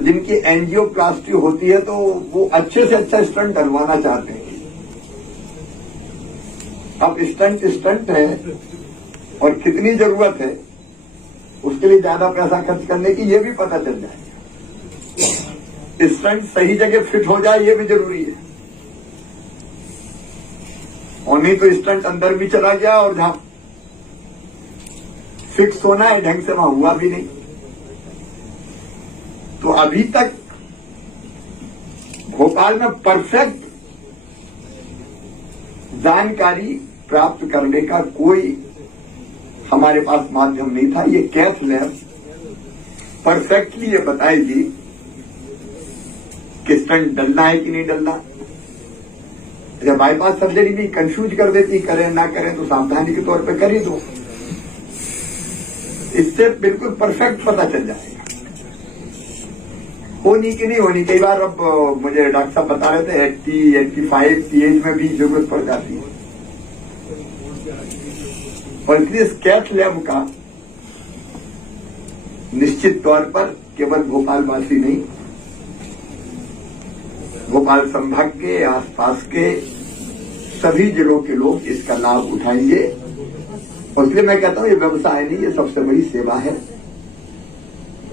जिनकी एंजियोप्लास्टी होती है तो वो अच्छे से अच्छा स्टंट डलवाना चाहते हैं। अब स्टंट है और कितनी जरूरत है उसके लिए ज्यादा पैसा खर्च करने की ये भी पता चल जाएगा। स्टंट सही जगह फिट हो जाए ये भी जरूरी है, और नहीं तो स्टंट अंदर भी चला गया और जहां फिक्स होना है ढंग से वहां हुआ भी नहीं। तो अभी तक भोपाल में परफेक्ट जानकारी प्राप्त करने का कोई हमारे पास माध्यम नहीं था। ये कैथ लैब परफेक्टली ये बताएगी कि स्टंट डलना है कि नहीं डलना। जब बाईपास सर्जरी भी कंफ्यूज कर देती, करें ना करें तो सावधानी के तौर पे कर ही दो, इससे बिल्कुल परफेक्ट पता चल जाएगा होनी कि नहीं होनी। कई बार अब मुझे डॉक्टर साहब बता रहे थे 80-85 की एज में भी जरूरत पड़ जाती है, और इसलिए कैथ लैब का निश्चित तौर पर केवल भोपालवासी नहीं, भोपाल संभाग के आसपास के सभी जिलों के लोग इसका लाभ उठाएंगे। और इसलिए मैं कहता हूं ये व्यवसाय नहीं, ये सबसे बड़ी सेवा है।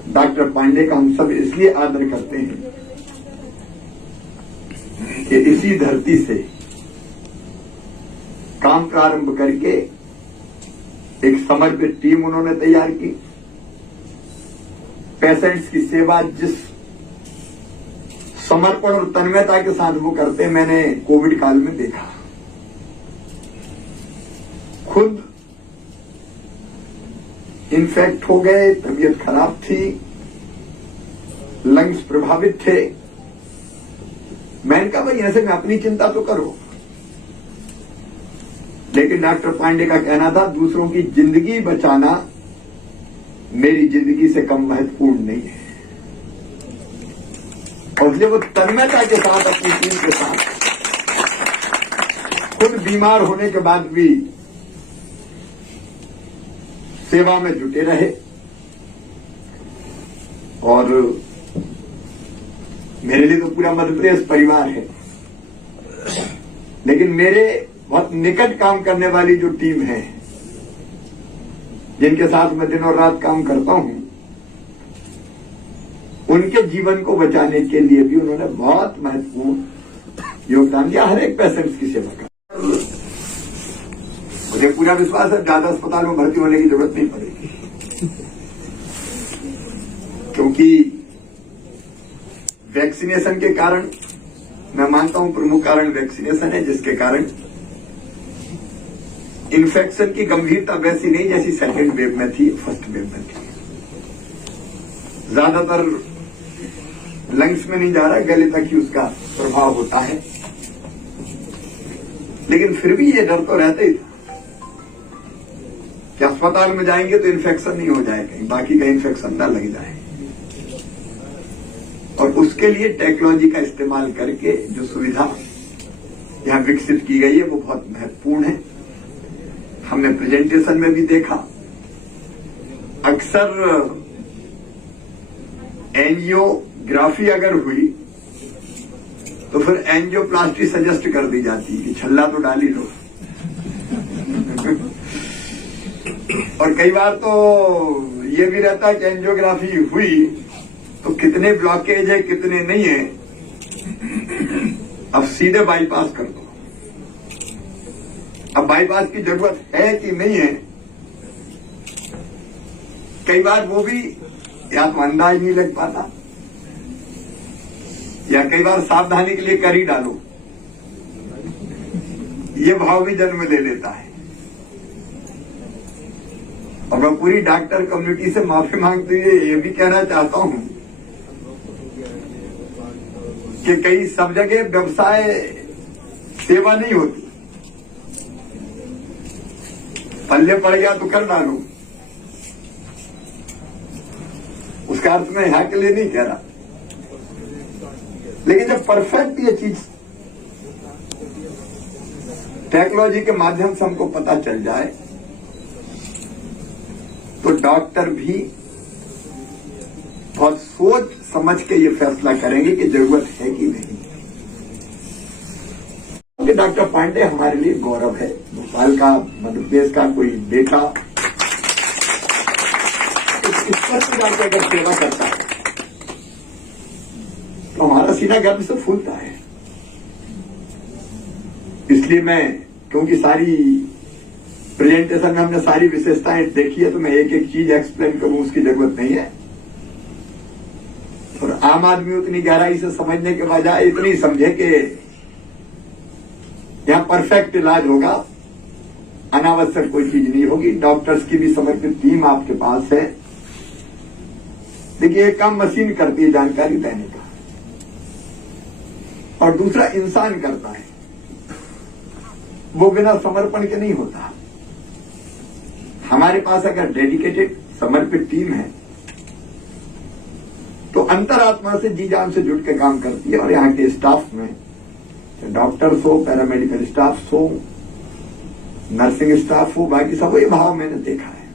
डॉक्टर पांडे का हम सब इसलिए आदर करते हैं कि इसी धरती से काम प्रारंभ करके एक समर्पित टीम उन्होंने तैयार की। पेशेंट्स की सेवा जिस समर्पण और तन्मयता के साथ वो करते मैंने कोविड काल में देखा। खुद इन्फेक्ट हो गए, तबीयत खराब थी, लंग्स प्रभावित थे। मैंने कहा भाई ऐसे में अपनी चिंता तो करो, लेकिन डॉक्टर पांडे का कहना था दूसरों की जिंदगी बचाना मेरी जिंदगी से कम महत्वपूर्ण नहीं है। और इसलिए वो तन्मयता के साथ अपनी टीम के साथ खुद बीमार होने के बाद भी सेवा में जुटे रहे। और मेरे लिए तो पूरा मध्य प्रदेश परिवार है, लेकिन मेरे बहुत निकट काम करने वाली जो टीम है, जिनके साथ मैं दिन और रात काम करता हूं, उनके जीवन को बचाने के लिए भी उन्होंने बहुत महत्वपूर्ण योगदान दिया, हर एक पेशेंट्स की सेवा का। मुझे पूरा विश्वास है ज्यादा अस्पताल में भर्ती होने की जरूरत नहीं पड़ेगी, क्योंकि वैक्सीनेशन के कारण, मैं मानता हूं प्रमुख कारण वैक्सीनेशन है, जिसके कारण इन्फेक्शन की गंभीरता वैसी नहीं जैसी सेकेंड वेव में थी, फर्स्ट वेव में थी। ज्यादातर लंग्स में नहीं जा रहा, गले तक ही उसका प्रभाव होता है, लेकिन फिर भी ये डर तो रहता ही था कि अस्पताल में जाएंगे तो इन्फेक्शन नहीं हो जाए, कहीं बाकी का इन्फेक्शन न लग जाए। और उसके लिए टेक्नोलॉजी का इस्तेमाल करके जो सुविधा यहां विकसित की गई है वो बहुत महत्वपूर्ण है। हमने प्रेजेंटेशन में भी देखा, अक्सर एंजियोग्राफी अगर हुई तो फिर एंजियोप्लास्टी सजेस्ट कर दी जाती है कि छल्ला तो डाल ही लो। और कई बार तो ये भी रहता है कि एंजियोग्राफी हुई तो कितने ब्लॉकेज है कितने नहीं है, अब सीधे बाईपास कर दो। अब बाईपास की जरूरत है कि नहीं है, कई बार वो भी या तो अंदाज नहीं लग पाता, या कई बार सावधानी के लिए कर ही डालो, ये भाव भी जन्म ले लेता है। और मैं पूरी डॉक्टर कम्युनिटी से माफी मांगते हुए ये भी कहना चाहता हूं कि कई सब जगह व्यवसाय सेवा नहीं होती, पल्ले पड़ गया तो कर डालो, उसका अर्थ मैं यहां के लिए नहीं कह रहा। लेकिन जब परफेक्ट ये चीज टेक्नोलॉजी के माध्यम से हमको पता चल जाए तो डॉक्टर भी और सोच समझ के ये फैसला करेंगे कि जरूरत है कि नहीं। क्योंकि डॉक्टर पांडे हमारे लिए गौरव है, भोपाल का, मध्य प्रदेश का कोई बेटा इस स्तर पर जाकर अगर सेवा करता है तो हमारा सीना गर्व से फूलता है। इसलिए मैं, क्योंकि सारी प्रेजेंटेशन में हमने सारी विशेषताएं देखी है, तो मैं एक एक चीज एक्सप्लेन करूं उसकी जरूरत नहीं है। और आम आदमी उतनी गहराई से समझने के बजाय इतनी समझे कि यहां परफेक्ट इलाज होगा, अनावश्यक कोई चीज नहीं होगी। डॉक्टर्स की भी समर्पित टीम आपके पास है। देखिए, एक काम मशीन करती है जानकारी देने का, और दूसरा इंसान करता है, वो बिना समर्पण के नहीं होता। हमारे पास अगर डेडिकेटेड समर्पित टीम है तो अंतरात्मा से जी जान से जुट के काम करती है। और यहाँ के स्टाफ में डॉक्टर्स हो, पैरामेडिकल स्टाफ हो, नर्सिंग स्टाफ हो, बाकी सब ये भाव मैंने देखा है।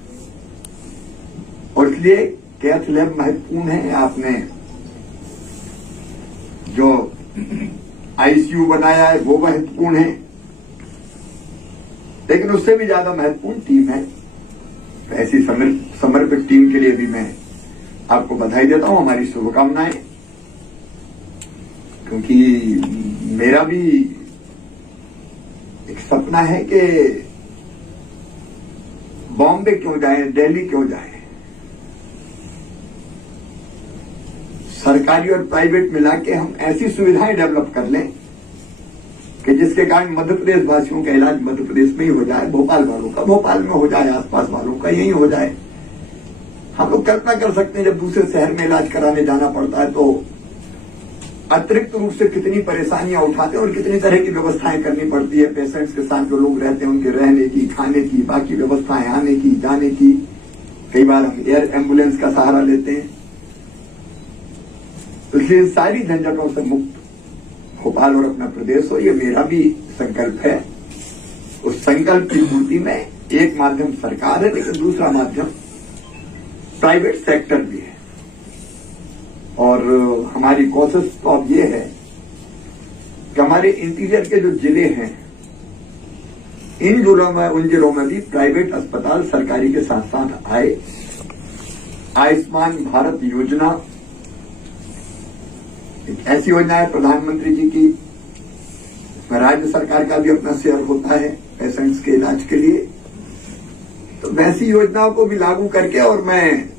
और इसलिए कैथ लैब महत्वपूर्ण है। आपने जो आईसीयू बनाया है वो महत्वपूर्ण है, लेकिन उससे भी ज्यादा महत्वपूर्ण टीम है। ऐसी समर्पित टीम के लिए भी मैं आपको बधाई देता हूं, हमारी शुभकामनाएं। क्योंकि मेरा भी एक सपना है कि बॉम्बे क्यों जाए, दिल्ली क्यों जाए, सरकारी और प्राइवेट मिला के हम ऐसी सुविधाएं डेवलप कर लें कि जिसके कारण मध्य प्रदेश वासियों का इलाज मध्य प्रदेश में ही हो जाए, भोपाल वालों का भोपाल में हो जाए, आसपास वालों का यही हो जाए। हम लोग कल्पना कर सकते हैं जब दूसरे शहर में इलाज कराने जाना पड़ता है तो अतिरिक्त रूप से कितनी परेशानियां उठाते हैं और कितनी तरह की व्यवस्थाएं करनी पड़ती है। पेशेंट्स के साथ जो लोग रहते हैं उनके रहने की, खाने की, बाकी व्यवस्थाएं, आने की, जाने की। कई बार हम एयर एम्बुलेंस का सहारा लेते हैं। इसलिए सारी झंझटों से मुक्त भोपाल और अपना प्रदेश हो, ये मेरा भी संकल्प है। उस संकल्प की पूर्ति में एक माध्यम सरकार है, लेकिन दूसरा माध्यम प्राइवेट सेक्टर भी है। और हमारी कोशिश तो अब ये है कि हमारे इंटीरियर के जो जिले हैं, इन जिलों में, उन जिलों में भी प्राइवेट अस्पताल सरकारी के साथ साथ आए। आयुष्मान भारत योजना एक ऐसी योजना है प्रधानमंत्री जी की, इसमें राज्य सरकार का भी अपना शेयर होता है पेशेंट्स के इलाज के लिए। तो वैसी योजनाओं को भी लागू करके, और मैं